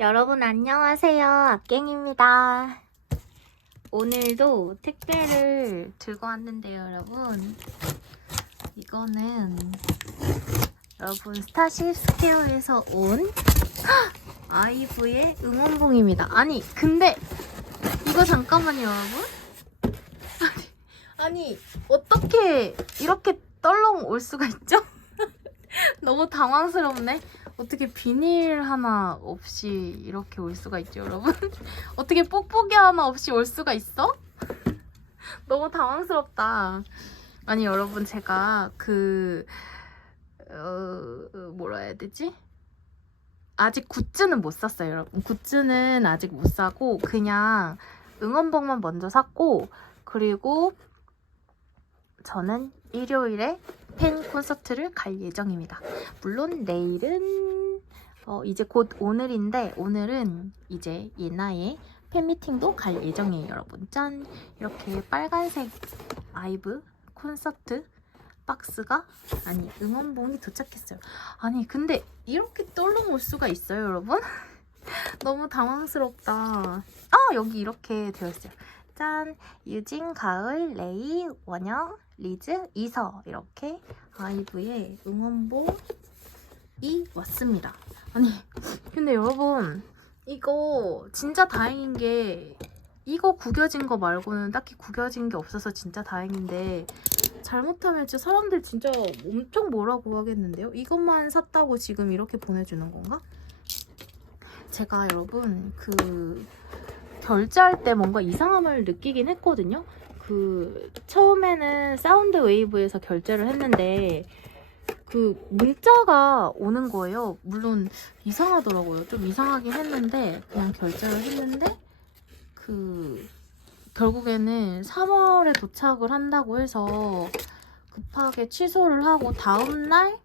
여러분 안녕하세요. 앞갱입니다. 오늘도 택배를 들고 왔는데요, 여러분. 이거는 여러분 스타쉽 스퀘어에서 온 아이브의 응원봉입니다. 아니, 근데 이거 잠깐만요, 여러분. 아니, 아니 어떻게 이렇게 떨렁 올 수가 있죠? 너무 당황스럽네. 어떻게 비닐 하나 없이 이렇게 올 수가 있죠, 여러분? 어떻게 뽁뽁이 하나 없이 올 수가 있어? 너무 당황스럽다. 아니, 여러분, 제가 그, 어, 뭐라 해야 되지? 아직 굿즈는 못 샀어요, 여러분. 굿즈는 아직 못 사고, 그냥 응원봉만 먼저 샀고, 그리고 저는 일요일에 팬 콘서트를 갈 예정입니다. 물론 내일은 어, 이제 곧 오늘인데 오늘은 이제 예나의 팬미팅도 갈 예정이에요 여러분. 짠! 이렇게 빨간색 아이브 콘서트 박스가 아니 응원봉이 도착했어요. 아니 근데 이렇게 떨렁 올 수가 있어요 여러분? 너무 당황스럽다. 아 여기 이렇게 되어 있어요. 짠! 유진 가을 레이 원영 리즈 이서 이렇게 아이브의 응원봉이 왔습니다. 아니 근데 여러분 이거 진짜 다행인 게 이거 구겨진 거 말고는 딱히 구겨진 게 없어서 진짜 다행인데 잘못하면 진짜 사람들 진짜 엄청 뭐라고 하겠는데요? 이것만 샀다고 지금 이렇게 보내주는 건가? 제가 여러분 그 결제할 때 뭔가 이상함을 느끼긴 했거든요. 그 처음 에는 사운드 웨이브에서 결제를 했는데 그 문자가 오는 거예요. 물론 이상하더라고요. 좀 이상하긴 했는데 그냥 결제를 했는데 그 결국에는 3월에 도착을 한다고 해서 급하게 취소를 하고 다음 날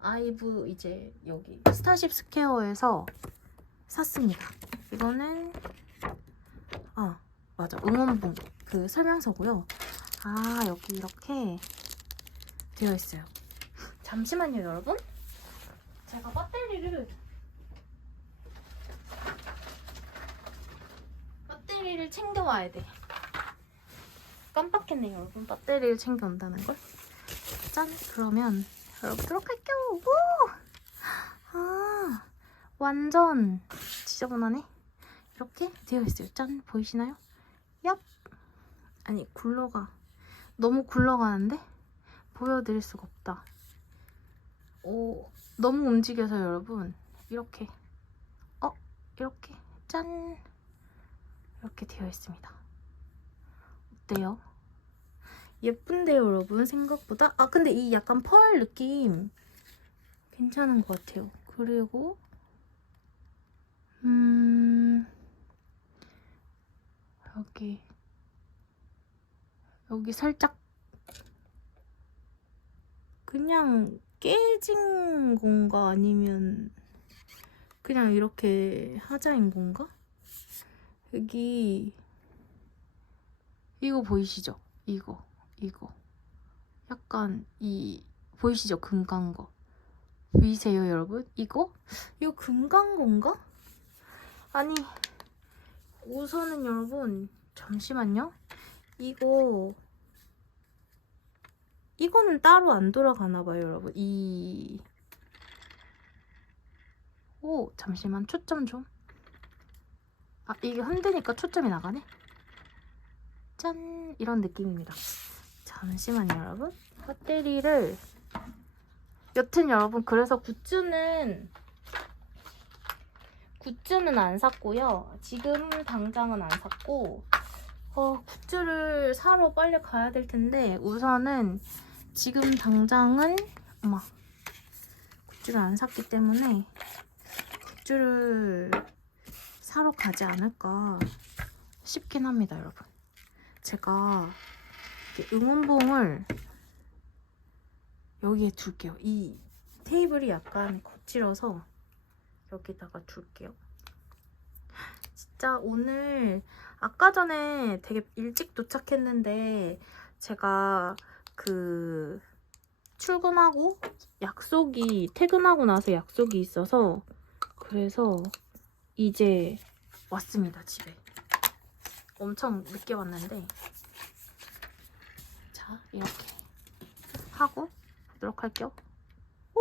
아이브 이제 여기 스타쉽 스퀘어에서 샀습니다. 이거는 아 맞아 응원봉 그 설명서고요. 아 여기 이렇게 되어 있어요. 잠시만요, 여러분. 제가 배터리를 배터리를 챙겨와야 돼. 깜빡했네, 여러분. 배터리를 챙겨온다는 걸. 짠. 그러면 여러분 들어갈게요. 오! 아 완전 지저분하네. 이렇게 되어 있어요. 짠. 보이시나요? 얍. 아니 굴러가 너무 굴러가는데 보여드릴 수가 없다. 오 너무 움직여서 여러분 이렇게 어 이렇게 짠 이렇게 되어 있습니다. 어때요? 예쁜데요 여러분 생각보다 아 근데 이 약간 펄 느낌 괜찮은 것 같아요. 그리고 음 여기 여기 살짝 그냥 깨진 건가 아니면 그냥 이렇게 하자인 건가? 여기 이거 보이시죠? 이거 이거 약간 이 보이시죠? 금간 거 보이세요 여러분? 이거? 이거 금간 건가? 아니 우선은 여러분 잠시만요 이거 이거는 따로 안 돌아가나 봐요, 여러분. 이 오, 잠시만 초점 좀. 아, 이게 흔드니까 초점이 나가네. 짠, 이런 느낌입니다. 잠시만요, 여러분. 배터리를 여튼 여러분 그래서 굿즈는 굿즈는 안 샀고요. 지금 당장은 안 샀고 어, 굿즈를 사러 빨리 가야 될 텐데 우선은 지금 당장은 엄마 굿즈를 안 샀기 때문에 굿즈를 사러 가지 않을까 싶긴 합니다, 여러분. 제가 응원봉을 여기에 둘게요. 이 테이블이 약간 거칠어서 여기다가 둘게요. 진짜 오늘 아까 전에 되게 일찍 도착했는데 제가 그 출근하고 약속이 퇴근하고 나서 약속이 있어서 그래서 이제 왔습니다 집에. 엄청 늦게 왔는데 자 이렇게 하고 보도록 할게요. 오!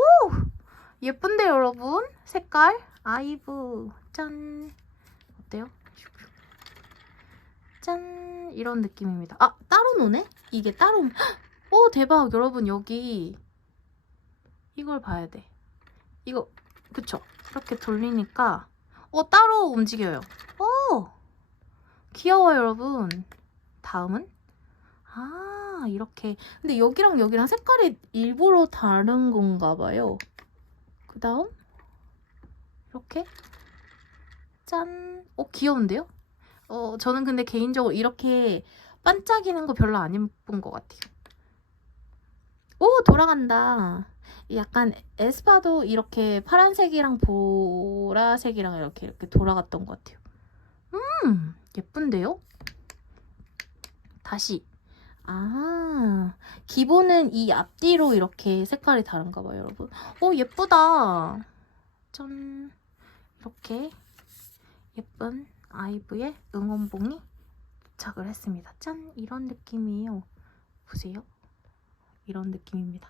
예쁜데 여러분? 색깔? 아이브. 짠 어때요? 짠! 이런 느낌입니다. 아 따로 노네? 이게 따로 오 대박! 여러분 여기 이걸 봐야 돼. 이거 그쵸? 이렇게 돌리니까 어 따로 움직여요. 오 귀여워요 여러분. 다음은? 아 이렇게. 근데 여기랑 여기랑 색깔이 일부러 다른 건가 봐요. 그 다음? 이렇게 짠 어 귀여운데요? 어 저는 근데 개인적으로 이렇게 반짝이는 거 별로 안 예쁜 것 같아요 오 돌아간다 약간 에스파도 이렇게 파란색이랑 보라색이랑 이렇게 이렇게 돌아갔던 것 같아요. 음 예쁜데요? 다시 아 기본은 이 앞뒤로 이렇게 색깔이 다른가 봐요 여러분. 오 예쁘다. 짠 이렇게 예쁜 아이브의 응원봉이 도착을 했습니다. 짠 이런 느낌이에요. 보세요. 이런 느낌입니다.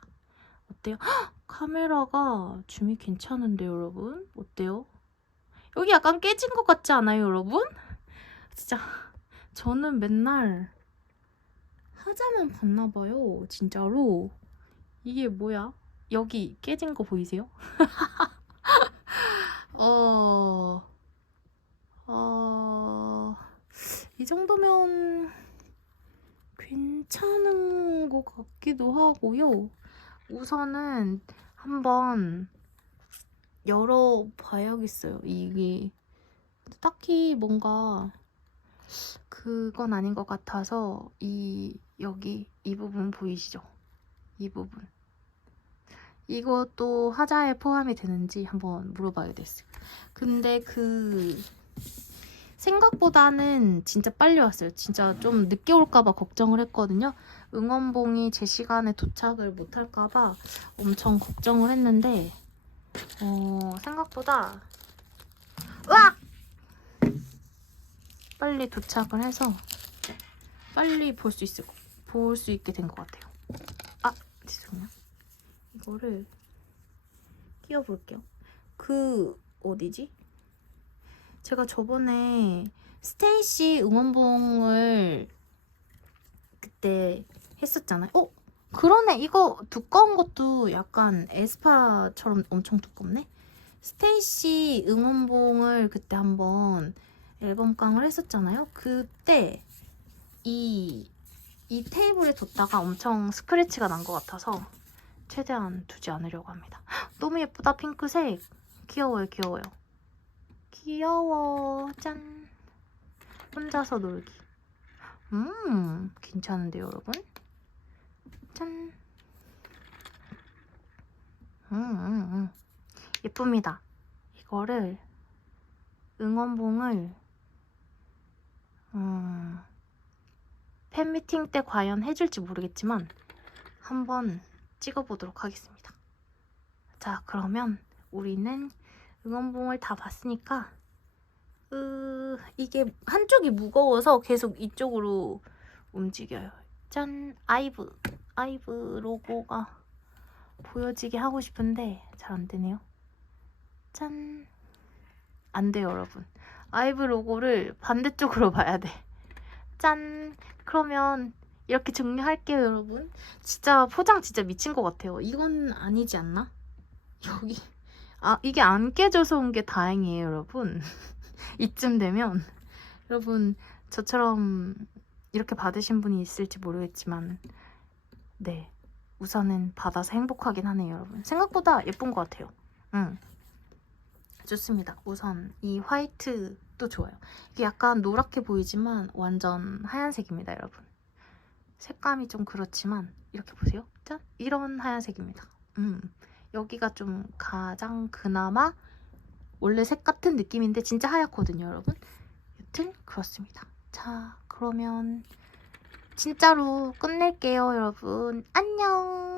어때요? 헉, 카메라가 줌이 괜찮은데 여러분? 어때요? 여기 약간 깨진 것 같지 않아요 여러분? 진짜 저는 맨날 하자만 봤나봐요 진짜로 이게 뭐야? 여기 깨진 거 보이세요? 어... 어... 이 정도면 괜찮은 것 같기도 하고요. 우선은 한번 열어봐야겠어요. 이게 딱히 뭔가 그건 아닌 것 같아서 이 여기 이 부분 보이시죠? 이 부분 이것도 하자에 포함이 되는지 한번 물어봐야겠어요. 근데 그 생각보다는 진짜 빨리 왔어요. 진짜 좀 늦게 올까봐 걱정을 했거든요. 응원봉이 제 시간에 도착을 못할까봐 엄청 걱정을 했는데 어, 생각보다 으악! 빨리 도착을 해서 빨리 볼 수 있을 볼 수 있게 된 것 같아요. 아 죄송해요. 이거를 끼워볼게요. 그 어디지? 제가 저번에 스테이시 응원봉을 그때 했었잖아요. 어? 그러네. 이거 두꺼운 것도 약간 에스파처럼 엄청 두껍네. 스테이시 응원봉을 그때 한번 앨범 깡을 했었잖아요. 그때 이, 이 테이블에 뒀다가 엄청 스크래치가 난 것 같아서 최대한 두지 않으려고 합니다. 헉, 너무 예쁘다, 핑크색. 귀여워요, 귀여워요. 귀여워. 짠. 혼자서 놀기. 음, 괜찮은데요, 여러분? 짠. 음, 음, 음. 예쁩니다. 이거를 응원봉을 음, 팬미팅 때 과연 해줄지 모르겠지만 한번 찍어보도록 하겠습니다. 자, 그러면 우리는 응원봉을 다 봤으니까 으, 이게 한쪽이 무거워서 계속 이쪽으로 움직여요. 짠! 아이브! 아이브 로고가 보여지게 하고 싶은데 잘 안 되네요. 짠! 안 돼요, 여러분. 아이브 로고를 반대쪽으로 봐야 돼. 짠! 그러면 이렇게 정리할게요, 여러분. 진짜 포장 진짜 미친 것 같아요. 이건 아니지 않나? 여기. 아, 이게 안 깨져서 온 게 다행이에요, 여러분. 이쯤 되면 여러분 저처럼 이렇게 받으신 분이 있을지 모르겠지만 네 우선은 받아서 행복하긴 하네요 여러분. 생각보다 예쁜 것 같아요. 응. 좋습니다. 우선 이 화이트도 좋아요. 이게 약간 노랗게 보이지만 완전 하얀색입니다 여러분. 색감이 좀 그렇지만 이렇게 보세요. 짠! 이런 하얀색입니다. 음. 여기가 좀 가장 그나마 원래 색 같은 느낌인데 진짜 하얗거든요, 여러분. 여튼 그렇습니다. 자, 그러면 진짜로 끝낼게요, 여러분. 안녕!